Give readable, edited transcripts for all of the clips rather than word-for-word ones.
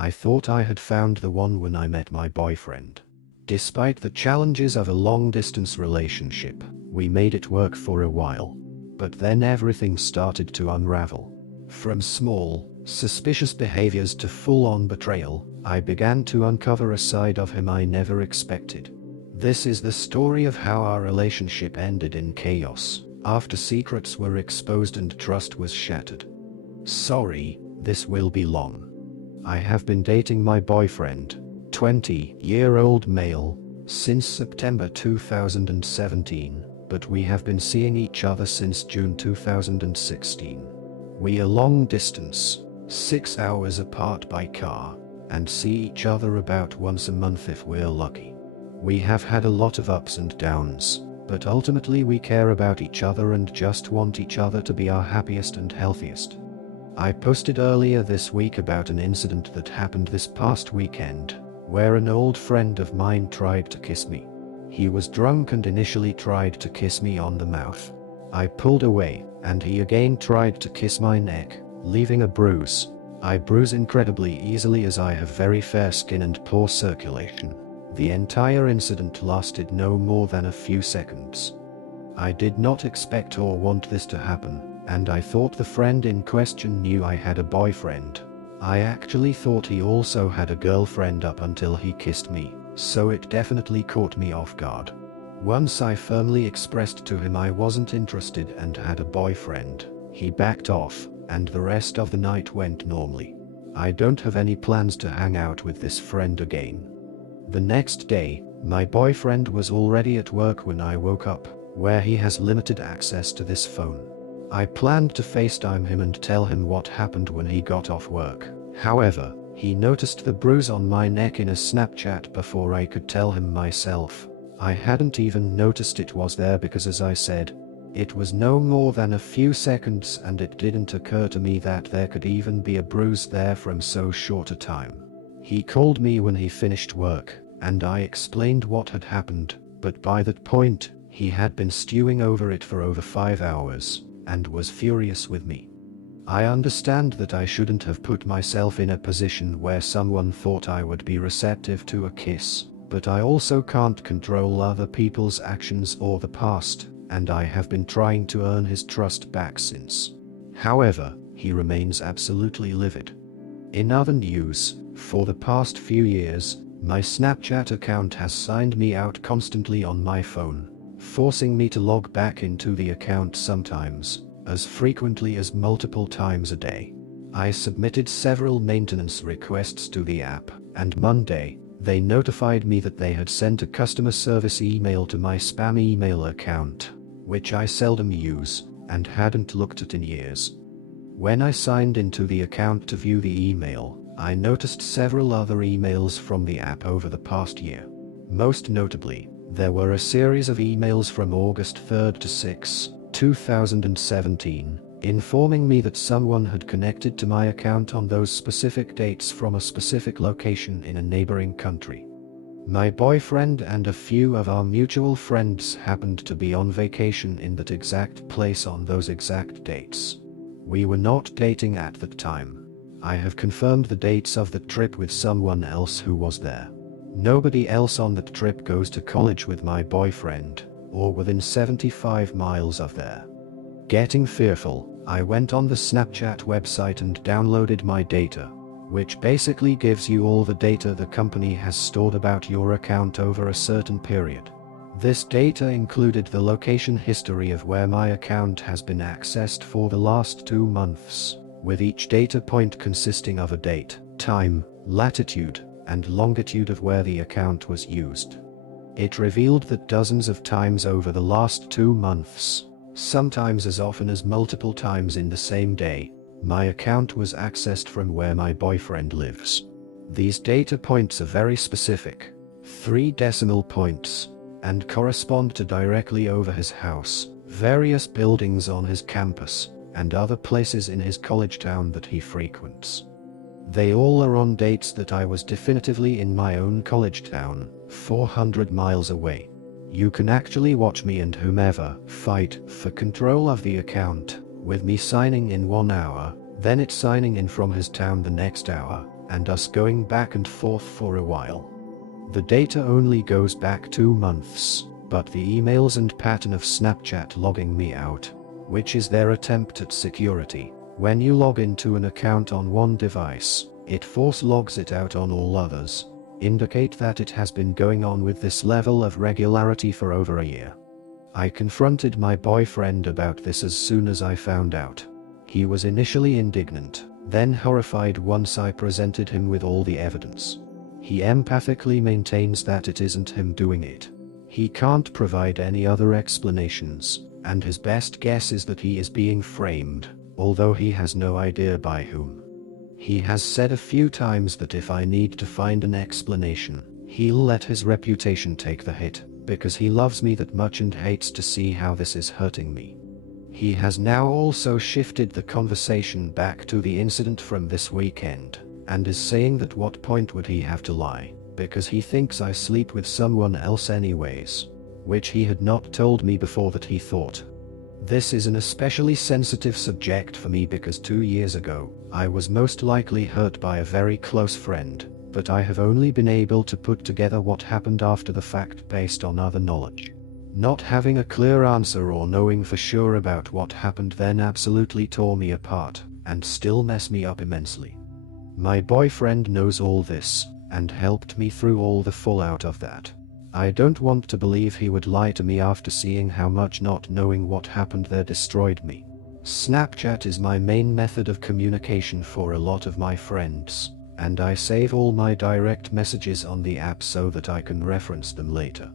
I thought I had found the one when I met my boyfriend. Despite the challenges of a long-distance relationship, we made it work for a while. But then everything started to unravel. From small, suspicious behaviors to full-on betrayal, I began to uncover a side of him I never expected. This is the story of how our relationship ended in chaos, after secrets were exposed and trust was shattered. Sorry, this will be long. I have been dating my boyfriend, 20-year-old male, since September 2017, but we have been seeing each other since June 2016. We are long distance, 6 hours apart by car, and see each other about once a month if we're lucky. We have had a lot of ups and downs, but ultimately we care about each other and just want each other to be our happiest and healthiest. I posted earlier this week about an incident that happened this past weekend, where an old friend of mine tried to kiss me. He was drunk and initially tried to kiss me on the mouth. I pulled away, and he again tried to kiss my neck, leaving a bruise. I bruise incredibly easily as I have very fair skin and poor circulation. The entire incident lasted no more than a few seconds. I did not expect or want this to happen, and I thought the friend in question knew I had a boyfriend. I actually thought he also had a girlfriend up until he kissed me, so it definitely caught me off guard. Once I firmly expressed to him I wasn't interested and had a boyfriend, he backed off, and the rest of the night went normally. I don't have any plans to hang out with this friend again. The next day, my boyfriend was already at work when I woke up, where he has limited access to this phone. I planned to FaceTime him and tell him what happened when he got off work. However, he noticed the bruise on my neck in a Snapchat before I could tell him myself. I hadn't even noticed it was there because, as I said, it was no more than a few seconds and it didn't occur to me that there could even be a bruise there from so short a time. He called me when he finished work, and I explained what had happened, but by that point, he had been stewing over it for over 5 hours, and was furious with me. I understand that I shouldn't have put myself in a position where someone thought I would be receptive to a kiss, but I also can't control other people's actions or the past, and I have been trying to earn his trust back since. However, he remains absolutely livid. In other news, for the past few years, my Snapchat account has signed me out constantly on my phone, forcing me to log back into the account sometimes, as frequently as multiple times a day. I submitted several maintenance requests to the app, and Monday, they notified me that they had sent a customer service email to my spam email account, which I seldom use, and hadn't looked at in years. When I signed into the account to view the email, I noticed several other emails from the app over the past year. Most notably, there were a series of emails from August 3rd to 6, 2017, informing me that someone had connected to my account on those specific dates from a specific location in a neighboring country. My boyfriend and a few of our mutual friends happened to be on vacation in that exact place on those exact dates. We were not dating at that time. I have confirmed the dates of the trip with someone else who was there. Nobody else on that trip goes to college with my boyfriend, or within 75 miles of there. Getting fearful, I went on the Snapchat website and downloaded my data, which basically gives you all the data the company has stored about your account over a certain period. This data included the location history of where my account has been accessed for the last 2 months, with each data point consisting of a date, time, latitude, and longitude of where the account was used. It revealed that dozens of times over the last 2 months, sometimes as often as multiple times in the same day, my account was accessed from where my boyfriend lives. These data points are very specific, 3 decimal points, and correspond to directly over his house, various buildings on his campus, and other places in his college town that he frequents. They all are on dates that I was definitively in my own college town, 400 miles away. You can actually watch me and whomever fight for control of the account, with me signing in 1 hour, then it signing in from his town the next hour, and us going back and forth for a while. The data only goes back 2 months, but the emails and pattern of Snapchat logging me out, which is their attempt at security. When you log into an account on one device, it force logs it out on all others, indicate that it has been going on with this level of regularity for over a year. I confronted my boyfriend about this as soon as I found out. He was initially indignant, then horrified once I presented him with all the evidence. He empathically maintains that it isn't him doing it. He can't provide any other explanations, and his best guess is that he is being framed, although he has no idea by whom. He has said a few times that if I need to find an explanation, he'll let his reputation take the hit, because he loves me that much and hates to see how this is hurting me. He has now also shifted the conversation back to the incident from this weekend, and is saying that what point would he have to lie, because he thinks I sleep with someone else anyways, which he had not told me before that he thought. This is an especially sensitive subject for me because 2 years ago, I was most likely hurt by a very close friend, but I have only been able to put together what happened after the fact based on other knowledge. Not having a clear answer or knowing for sure about what happened then absolutely tore me apart, and still mess me up immensely. My boyfriend knows all this, and helped me through all the fallout of that. I don't want to believe he would lie to me after seeing how much not knowing what happened there destroyed me. Snapchat is my main method of communication for a lot of my friends, and I save all my direct messages on the app so that I can reference them later.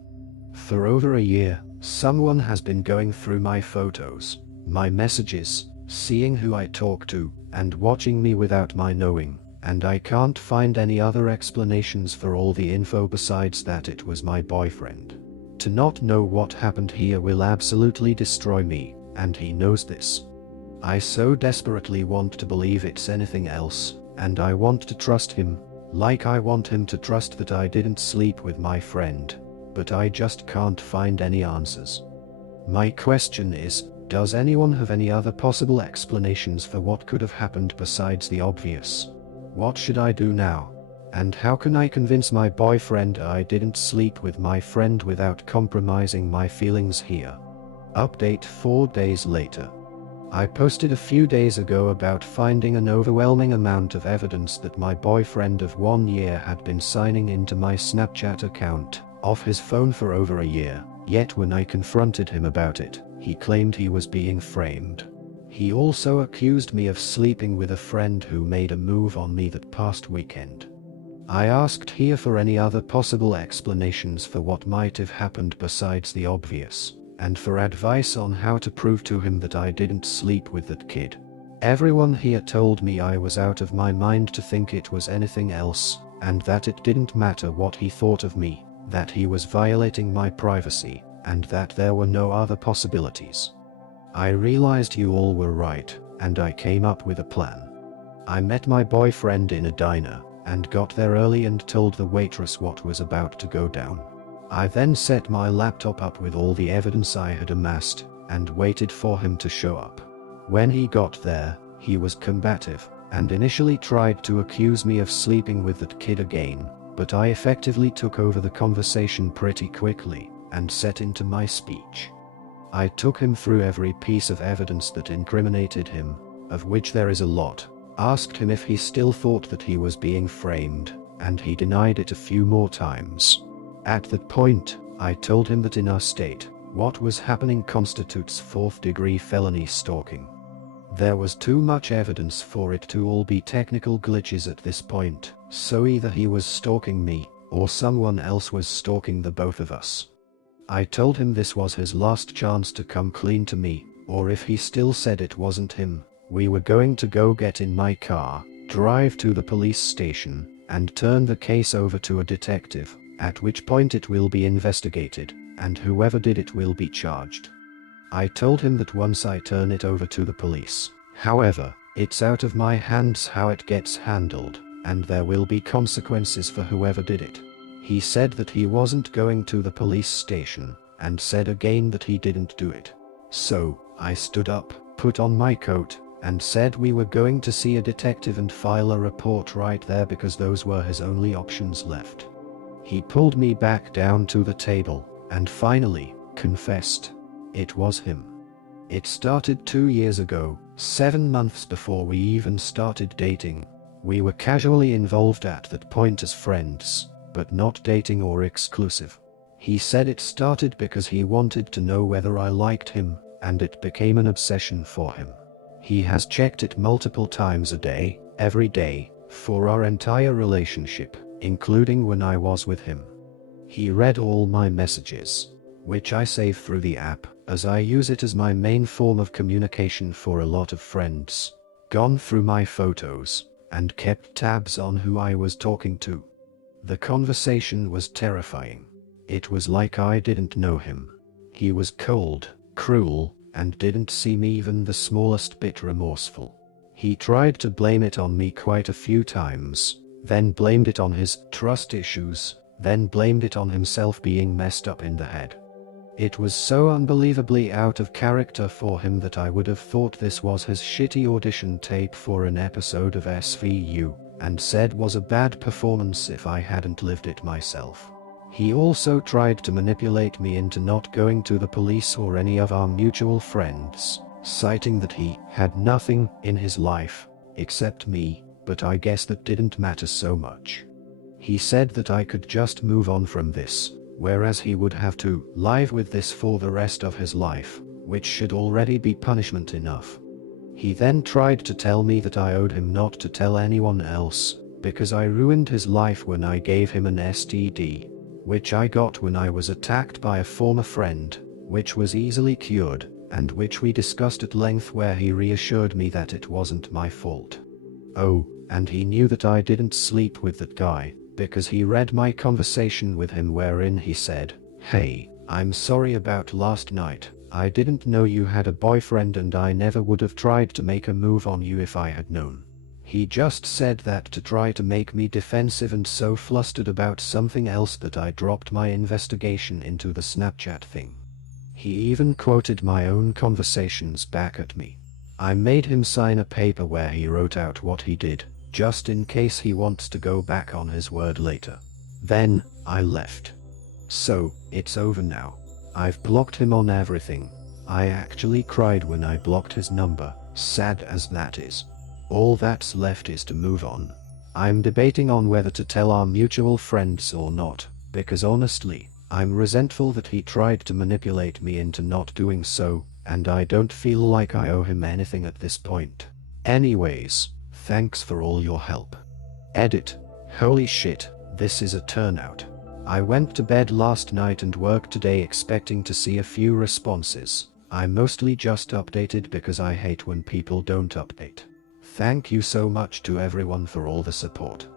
For over a year, someone has been going through my photos, my messages, seeing who I talk to, and watching me without my knowing, and I can't find any other explanations for all the info besides that it was my boyfriend. To not know what happened here will absolutely destroy me, and he knows this. I so desperately want to believe it's anything else, and I want to trust him, like I want him to trust that I didn't sleep with my friend, but I just can't find any answers. My question is, does anyone have any other possible explanations for what could have happened besides the obvious? What should I do now? And how can I convince my boyfriend I didn't sleep with my friend without compromising my feelings here? Update 4 days later. I posted a few days ago about finding an overwhelming amount of evidence that my boyfriend of 1 year had been signing into my Snapchat account off his phone for over a year, yet when I confronted him about it, he claimed he was being framed. He also accused me of sleeping with a friend who made a move on me that past weekend. I asked here for any other possible explanations for what might have happened besides the obvious, and for advice on how to prove to him that I didn't sleep with that kid. Everyone here told me I was out of my mind to think it was anything else, and that it didn't matter what he thought of me, that he was violating my privacy, and that there were no other possibilities. I realized you all were right, and I came up with a plan. I met my boyfriend in a diner, and got there early and told the waitress what was about to go down. I then set my laptop up with all the evidence I had amassed, and waited for him to show up. When he got there, he was combative, and initially tried to accuse me of sleeping with that kid again, but I effectively took over the conversation pretty quickly, and set into my speech. I took him through every piece of evidence that incriminated him, of which there is a lot, asked him if he still thought that he was being framed, and he denied it a few more times. At that point, I told him that in our state, what was happening constitutes 4th-degree felony stalking. There was too much evidence for it to all be technical glitches at this point, so either he was stalking me, or someone else was stalking the both of us. I told him this was his last chance to come clean to me, or if he still said it wasn't him, we were going to go get in my car, drive to the police station, and turn the case over to a detective, at which point it will be investigated, and whoever did it will be charged. I told him that once I turn it over to the police, however, it's out of my hands how it gets handled, and there will be consequences for whoever did it. He said that he wasn't going to the police station, and said again that he didn't do it. So, I stood up, put on my coat, and said we were going to see a detective and file a report right there because those were his only options left. He pulled me back down to the table and finally confessed. It was him. It started 2 years ago, 7 months before we even started dating. We were casually involved at that point as friends, but not dating or exclusive. He said it started because he wanted to know whether I liked him, and it became an obsession for him. He has checked it multiple times a day, every day, for our entire relationship, including when I was with him. He read all my messages, which I save through the app, as I use it as my main form of communication for a lot of friends, gone through my photos, and kept tabs on who I was talking to. The conversation was terrifying. It was like I didn't know him. He was cold, cruel, and didn't seem even the smallest bit remorseful. He tried to blame it on me quite a few times, then blamed it on his trust issues, then blamed it on himself being messed up in the head. It was so unbelievably out of character for him that I would have thought this was his shitty audition tape for an episode of SVU, and said was a bad performance if I hadn't lived it myself. He also tried to manipulate me into not going to the police or any of our mutual friends, citing that he had nothing in his life except me, but I guess that didn't matter so much. He said that I could just move on from this, whereas he would have to live with this for the rest of his life, which should already be punishment enough. He then tried to tell me that I owed him not to tell anyone else, because I ruined his life when I gave him an STD, which I got when I was attacked by a former friend, which was easily cured, and which we discussed at length, where he reassured me that it wasn't my fault. Oh, and he knew that I didn't sleep with that guy, because he read my conversation with him wherein he said, "Hey, I'm sorry about last night. I didn't know you had a boyfriend and I never would have tried to make a move on you if I had known." He just said that to try to make me defensive and so flustered about something else that I dropped my investigation into the Snapchat thing. He even quoted my own conversations back at me. I made him sign a paper where he wrote out what he did, just in case he wants to go back on his word later. Then, I left. So, it's over now. I've blocked him on everything. I actually cried when I blocked his number, sad as that is. All that's left is to move on. I'm debating on whether to tell our mutual friends or not, because honestly, I'm resentful that he tried to manipulate me into not doing so, and I don't feel like I owe him anything at this point. Anyways, thanks for all your help. Edit. Holy shit, this is a turnout. I went to bed last night and worked today expecting to see a few responses. I mostly just updated because I hate when people don't update. Thank you so much to everyone for all the support.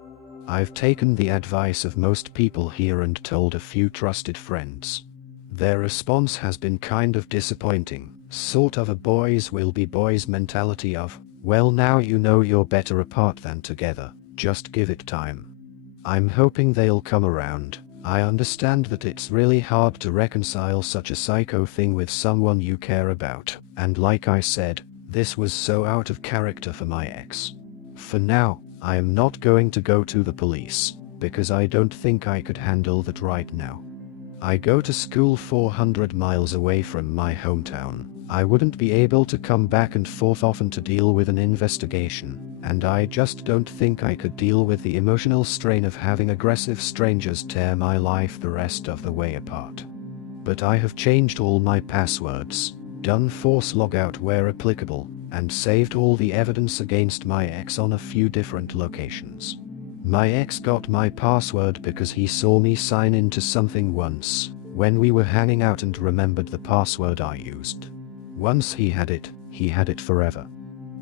I've taken the advice of most people here and told a few trusted friends. Their response has been kind of disappointing, sort of a boys will be boys mentality of, well, now you know you're better apart than together, just give it time. I'm hoping they'll come around. I understand that it's really hard to reconcile such a psycho thing with someone you care about, and like I said, this was so out of character for my ex. For now, I am not going to go to the police, because I don't think I could handle that right now. I go to school 400 miles away from my hometown. I wouldn't be able to come back and forth often to deal with an investigation, and I just don't think I could deal with the emotional strain of having aggressive strangers tear my life the rest of the way apart. But I have changed all my passwords, done force logout where applicable, and saved all the evidence against my ex on a few different locations. My ex got my password because he saw me sign into something once, when we were hanging out, and remembered the password I used. Once he had it forever.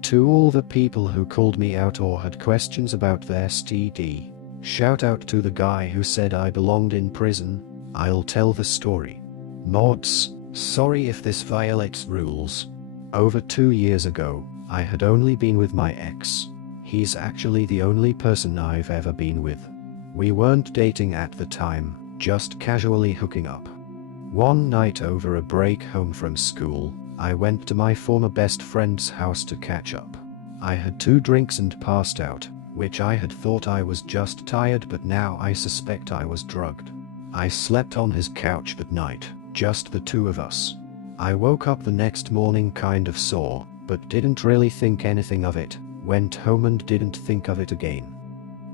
To all the people who called me out or had questions about their STD, shout out to the guy who said I belonged in prison. I'll tell the story. Mods, sorry if this violates rules. Over 2 years ago, I had only been with my ex. He's actually the only person I've ever been with. We weren't dating at the time, just casually hooking up. One night over a break home from school, I went to my former best friend's house to catch up. I had 2 drinks and passed out, which I had thought I was just tired, but now I suspect I was drugged. I slept on his couch that night, just the 2 of us. I woke up the next morning kind of sore, but didn't really think anything of it, went home and didn't think of it again.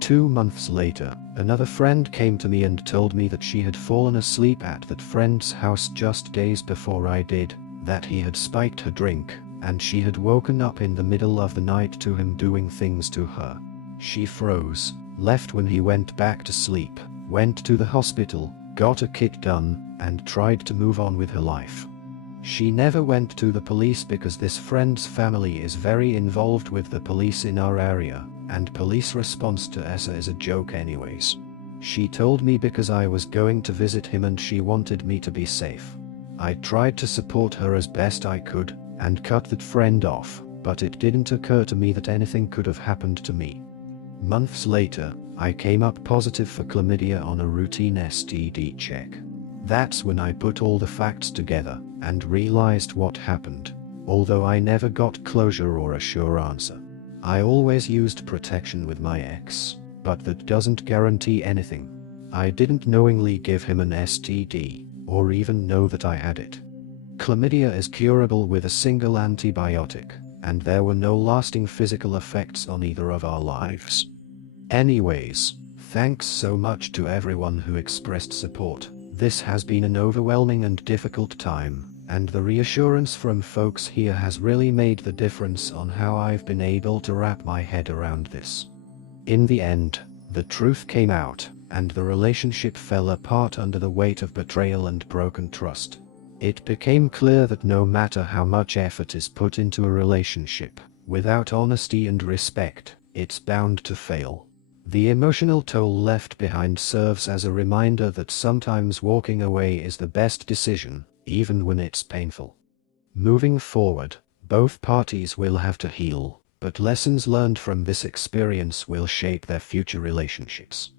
2 months later, another friend came to me and told me that she had fallen asleep at that friend's house just days before I did, that he had spiked her drink, and she had woken up in the middle of the night to him doing things to her. She froze, left when he went back to sleep, went to the hospital, got a kit done, and tried to move on with her life. She never went to the police because this friend's family is very involved with the police in our area, and police response to Essa is a joke anyways. She told me because I was going to visit him and she wanted me to be safe. I tried to support her as best I could, and cut that friend off, but it didn't occur to me that anything could have happened to me. Months later, I came up positive for chlamydia on a routine STD check. That's when I put all the facts together, and realized what happened, although I never got closure or a sure answer. I always used protection with my ex, but that doesn't guarantee anything. I didn't knowingly give him an STD, or even know that I had it. Chlamydia is curable with a single antibiotic, and there were no lasting physical effects on either of our lives. Anyways, thanks so much to everyone who expressed support. This has been an overwhelming and difficult time, and the reassurance from folks here has really made the difference on how I've been able to wrap my head around this. In the end, the truth came out, and the relationship fell apart under the weight of betrayal and broken trust. It became clear that no matter how much effort is put into a relationship, without honesty and respect, it's bound to fail. The emotional toll left behind serves as a reminder that sometimes walking away is the best decision, even when it's painful. Moving forward, both parties will have to heal, but lessons learned from this experience will shape their future relationships.